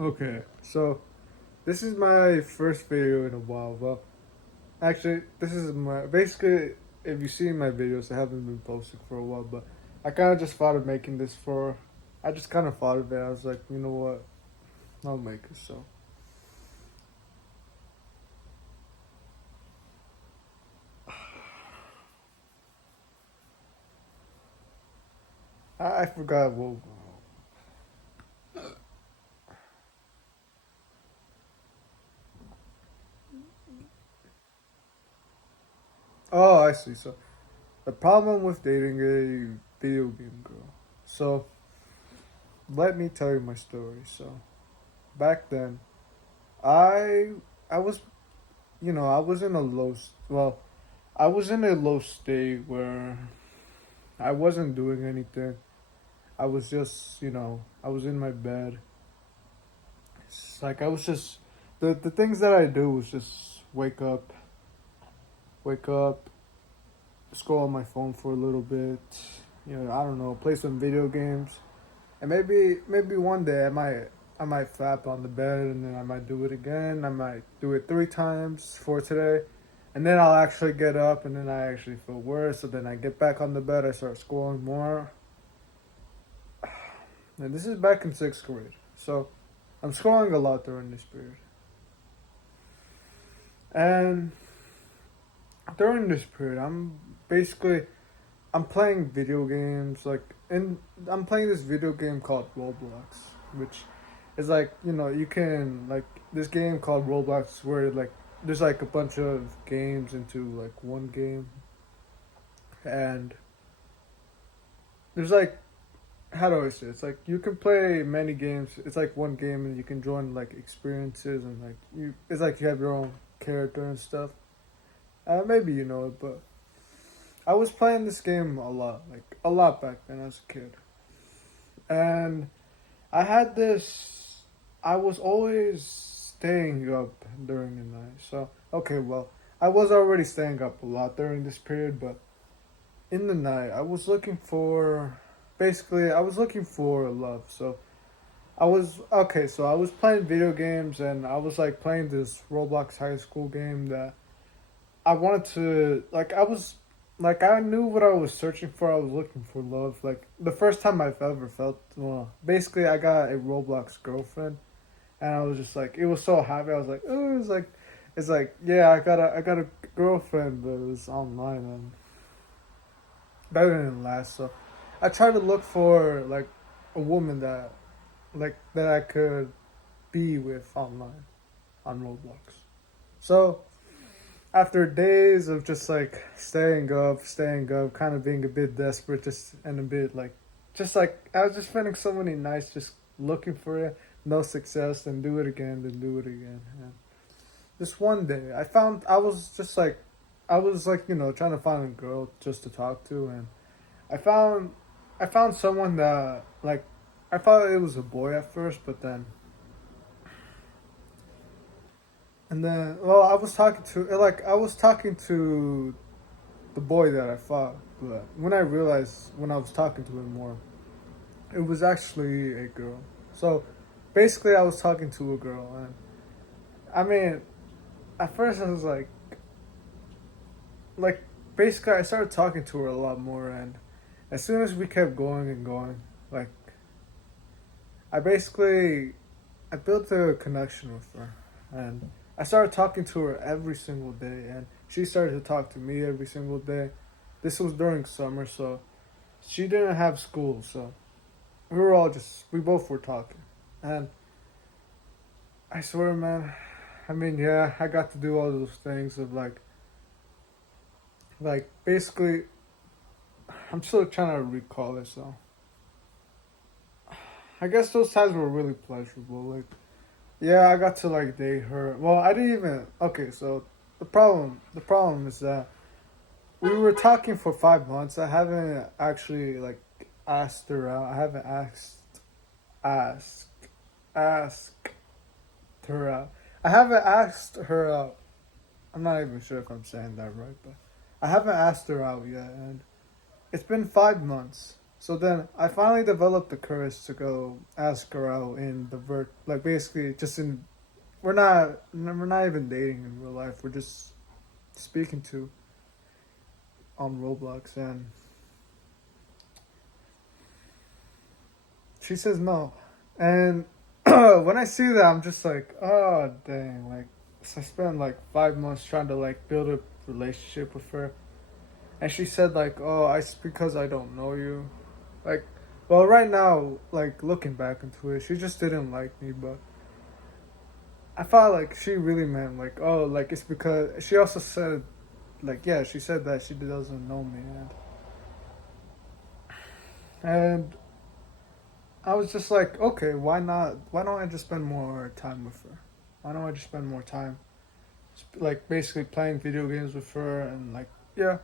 Okay, so this is my first video in a while. Well, actually, this is my basically. If you see my videos, I haven't been posting for a while, but I kind of just thought of making this for. I just kind of thought of it. I was like, you know what, I'll make it. So I forgot what. Oh, I see. So the problem with dating a video game girl. So let me tell you my story. So back then, I I was I was in a well, I was in a low state where I wasn't doing anything. I was just, I was in my bed. It's like I was just the things that I do was just wake up, scroll on my phone for a little bit, I don't know, play some video games. And maybe one day I might flap on the bed and then I might do it again. I might do it 3 times for today. And then I'll actually get up and then I actually feel worse. So then I get back on the bed, I start scrolling more. And this is back in 6th grade. So I'm scrolling a lot during this period. And during this period I'm playing video games and I'm playing this video game called Roblox, which is like, you can like this game called Roblox where like there's like a bunch of games into like one game and there's like how do I say it? It's like you can play many games. It's like one game and you can join like experiences and like you it's like you have your own character and stuff. Maybe you know it, but I was playing this game a lot, like a lot back then as a kid. And I had this I was always staying up during the night. So, okay, well, I was already staying up a lot during this period, but in the night, I was looking for love. So, I was playing video games and I was like playing this Roblox high school game that I wanted to, I knew what I was searching for. I was looking for love. Like, the first time I've ever felt, well, basically, I got a Roblox girlfriend and I was just like, it was so happy. I was like, oh, it's like, yeah, I got a girlfriend, but it was online and that didn't last. So I tried to look for like a woman that I could be with online on Roblox. So after days of just like staying up, kind of being a bit desperate, just and a bit like, just like I was just finding somebody nice, just looking for it, no success, then do it again. And this one day, I was like trying to find a girl just to talk to, and I found, I found someone that like, I thought it was a boy at first, but then and then well, I was talking to the boy that I thought, but when I realized when I was talking to him more, it was actually a girl. So basically, I was talking to a girl, and I mean, at first I was like basically I started talking to her a lot more, and as soon as we kept going and going, like I basically I built a connection with her, and I started talking to her every single day, and she started to talk to me every single day. This was during summer, so she didn't have school, so we both were talking. And I swear, man, I mean, yeah, I got to do all those things of basically, I'm still trying to recall it, so I guess those times were really pleasurable. Like, yeah, I got to like date her. Well, I didn't even. Okay, so the problem is that we were talking for 5 months. I haven't actually like asked her out. I haven't asked asked her out. I haven't asked her out. I'm not even sure if I'm saying that right, but I haven't asked her out yet, and it's been 5 months. So then I finally developed the courage to go ask her out in the like basically just in we're not even dating in real life. We're just speaking to on Roblox, and she says no. And when I see that, I'm just like, oh dang! Like, so I spent like 5 months trying to like build a relationship with her, and she said like, oh, it's because I don't know you. Like, well, right now, like looking back into it, she just didn't like me, but I felt like she really meant like, oh, like it's because she also said, like, yeah, she said that she doesn't know me, and I was just like, okay, why not? Why don't I just spend more time with her? Why don't I just spend more time, like basically playing video games with her, and like, yeah,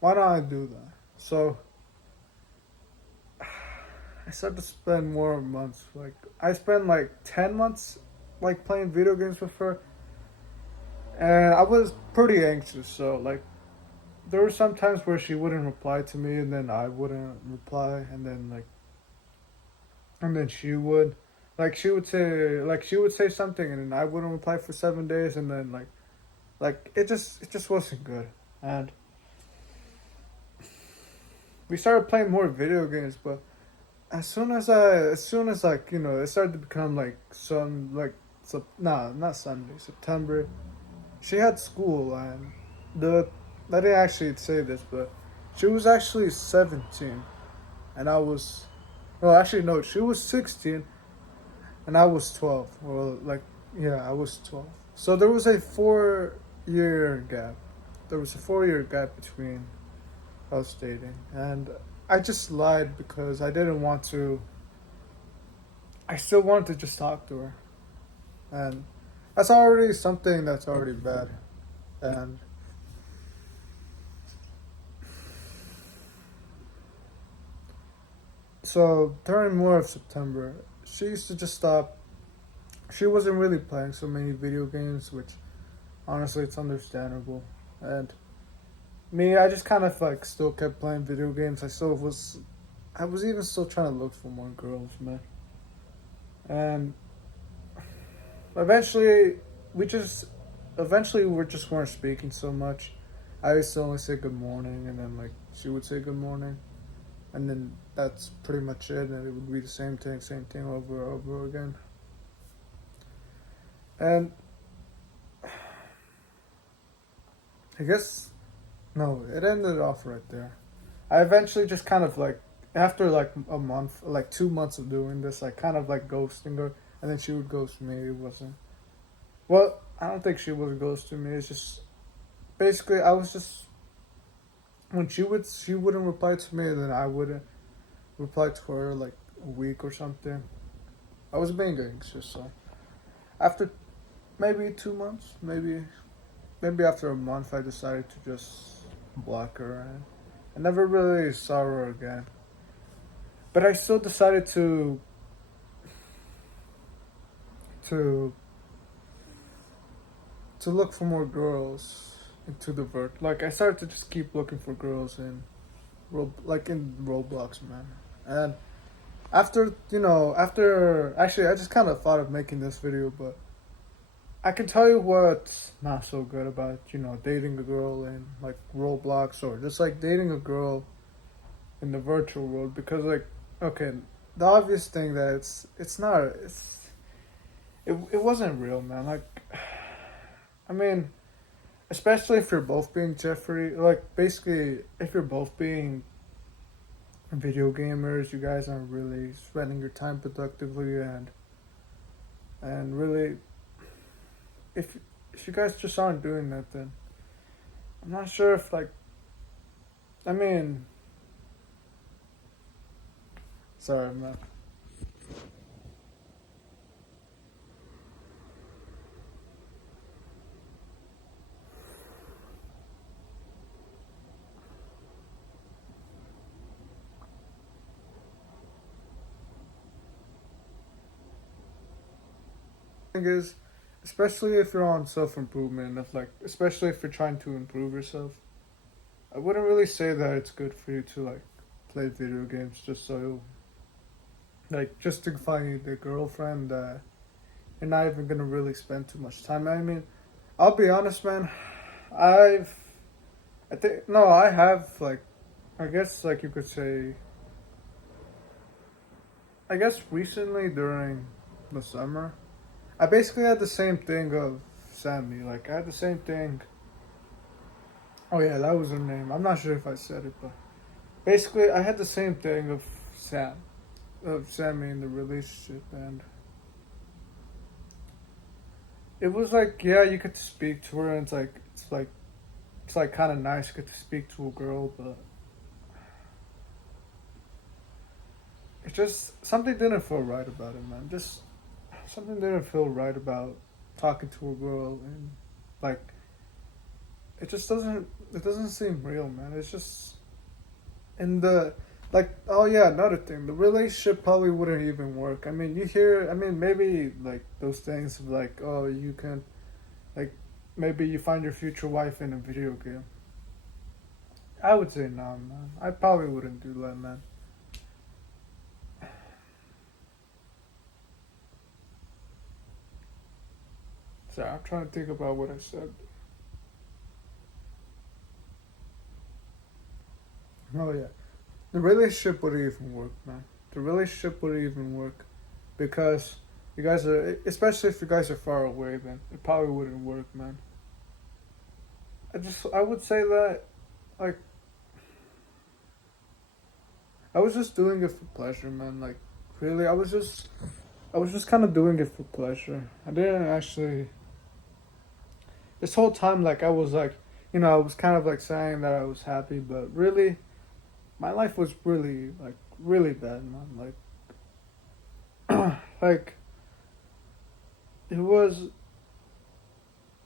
why don't I do that? So I started to spend more months. Like I spent like 10 months, like playing video games with her, and I was pretty anxious. So like there were some times where she wouldn't reply to me, and then I wouldn't reply, and then she would. Like she would say something, and then I wouldn't reply for 7 days, and then like it just wasn't good. And we started playing more video games, but as soon as like it started to become like not Sunday, September. She had school, and the I didn't actually say this, but she was actually 17, and I was, well, actually no, she was 16, and I was 12. Well, like, yeah, I was 12. So there was a 4 year gap. There was a 4 year gap between us dating, and I just lied because I didn't want to. I still wanted to just talk to her, and that's already something that's already bad. And so during more of September, she used to just stop. She wasn't really playing so many video games, which honestly it's understandable. And me, I just kind of like still kept playing video games. I was even still trying to look for more girls, man. And eventually, we just, eventually we just weren't speaking so much. I used to only say good morning, and then like she would say good morning, and then that's pretty much it. And it would be the same thing over and over again. And I guess no, it ended off right there. I eventually just kind of like after like a month, like 2 months of doing this, like kind of like ghosting her, and then she would ghost me. It wasn't well. I don't think she was ghosting me. It's just basically I was just when she wouldn't reply to me, then I wouldn't reply to her like a week or something. I was being anxious, so after maybe 2 months, maybe after a month, I decided to just block her, and I never really saw her again. But I still decided to to look for more girls into the vert. Like I started to just keep looking for girls in like in Roblox, man. And after actually, I just kind of thought of making this video, but I can tell you what's not so good about dating a girl in like Roblox or just like dating a girl in the virtual world, because like okay, the obvious thing that it's not it wasn't real, man. Like I mean, especially if you're both being Jeffrey, like basically if you're both being video gamers, you guys aren't really spending your time productively, and really if you guys just aren't doing that, then I'm not sure if like I mean sorry man. Thing is, especially if you're on self improvement, if like especially if you're trying to improve yourself, I wouldn't really say that it's good for you to like play video games just so like just to find a girlfriend that you're not even gonna really spend too much time. I mean, I'll be honest, man. I've I think no, I have like I guess like you could say I guess recently during the summer, I basically had the same thing of Sammy. Like I had the same thing. Oh yeah, that was her name. I'm not sure if I said it, but basically I had the same thing of Sammy in the relationship, and it was like yeah, you get to speak to her, and it's like kind of nice to get to speak to a girl, but it just something didn't feel right about it, man. Just something didn't feel right about talking to a girl, and like it doesn't seem real, man. It's just in the like oh yeah, another thing, the relationship probably wouldn't even work. I mean, you hear, I mean, maybe like those things of like oh you can like maybe you find your future wife in a video game. I would say no, man. I probably wouldn't do that, man. So I'm trying to think about what I said. Oh yeah, the relationship wouldn't even work, man. The relationship wouldn't even work because you guys are, especially if you guys are far away, then it probably wouldn't work, man. I would say that, like, I was just doing it for pleasure, man. Like, really, I was just kind of doing it for pleasure. I didn't actually. This whole time, like, I was like, I was kind of like saying that I was happy, but really, my life was really, like, really bad, man. Like, it was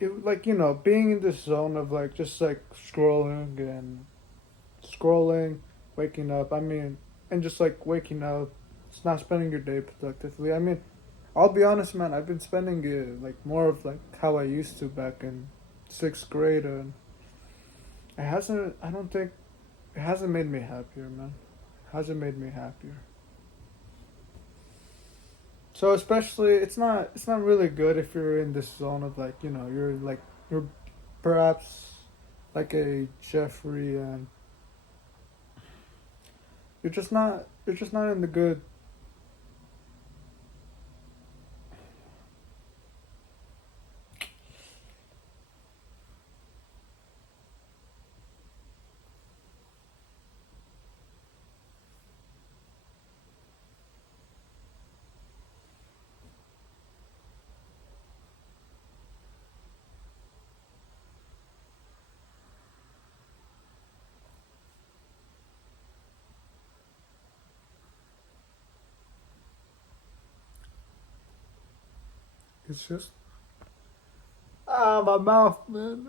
like being in this zone of like just like scrolling, waking up. I mean, and just like waking up, it's not spending your day productively. I mean, I'll be honest, man. I've been spending it like more of like how I used to back in sixth grade, and it hasn't. I don't think it hasn't made me happier, man. It hasn't made me happier. So especially, it's not really good if you're in this zone of like you're perhaps like a Jeffrey, and you're just not in the good. It's just my mouth, man.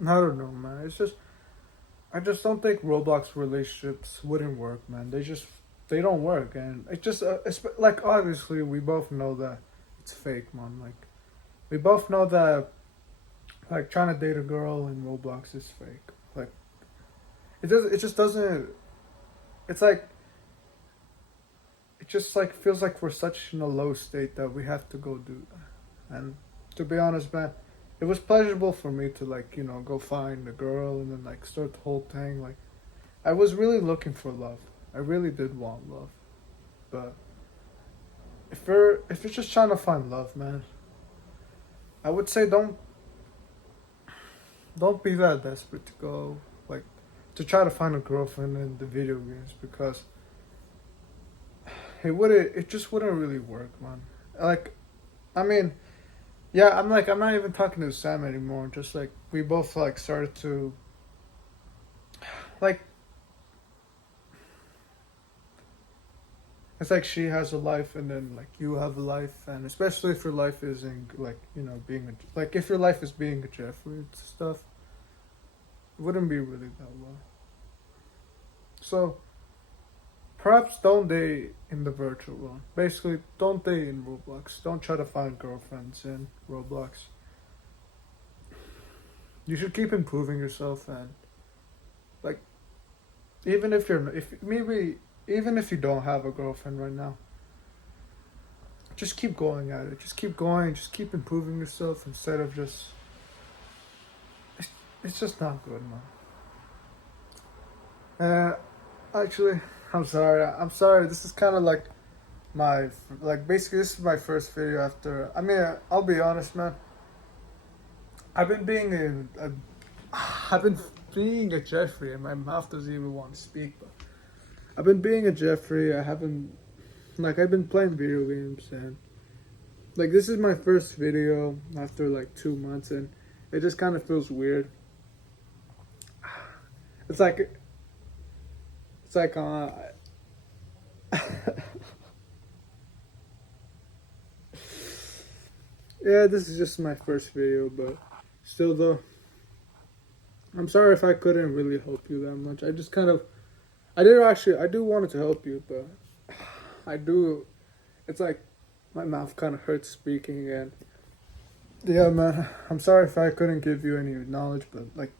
I don't know, man. It's just I just don't think Roblox relationships wouldn't work, man. They don't work, and it just it's like obviously we both know that it's fake, man. Like we both know that like trying to date a girl in Roblox is fake. Like it just doesn't. It's like it just like feels like we're such in a low state that we have to go do that. And to be honest, man, it was pleasurable for me to like go find a girl and then like start the whole thing. Like I was really looking for love. I really did want love, but if you're just trying to find love, man, I would say don't be that desperate to go like to try to find a girlfriend in the video games because it just wouldn't really work, man. Like I mean, yeah, I'm not even talking to Sam anymore. Just like we both like started to like It's like she has a life and then like you have a life, and especially if your life isn't like being a like if your life is being a Jeffrey and stuff, it wouldn't be really that well. So perhaps don't date in the virtual world. Basically, don't date in Roblox. Don't try to find girlfriends in Roblox. You should keep improving yourself, and like even if you're if maybe even if you don't have a girlfriend right now, just keep going at it. Just keep going. Just keep improving yourself instead of just. It's just not good, man. Actually, I'm sorry. I'm sorry. This is kind of like my like basically this is my first video after. I mean, I'll be honest, man. I've been being I've been being a Jeffrey, and my mouth doesn't even want to speak. But I've been being a Jeffrey. I haven't I've been playing video games, and like this is my first video after like 2 months, and it just kind of feels weird. It's like it's like yeah, this is just my first video, but still though, I'm sorry if I couldn't really help you that much. I just kind of I do wanted to help you, but I do. It's like my mouth kind of hurts speaking, and yeah, man. I'm sorry if I couldn't give you any knowledge, but like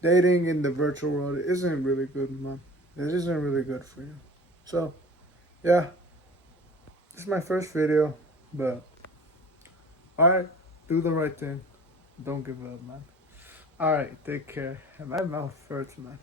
dating in the virtual world isn't really good, man. It isn't really good for you. So, yeah, this is my first video, but alright, do the right thing. Don't give up, man. Alright, take care. And my mouth hurts, man.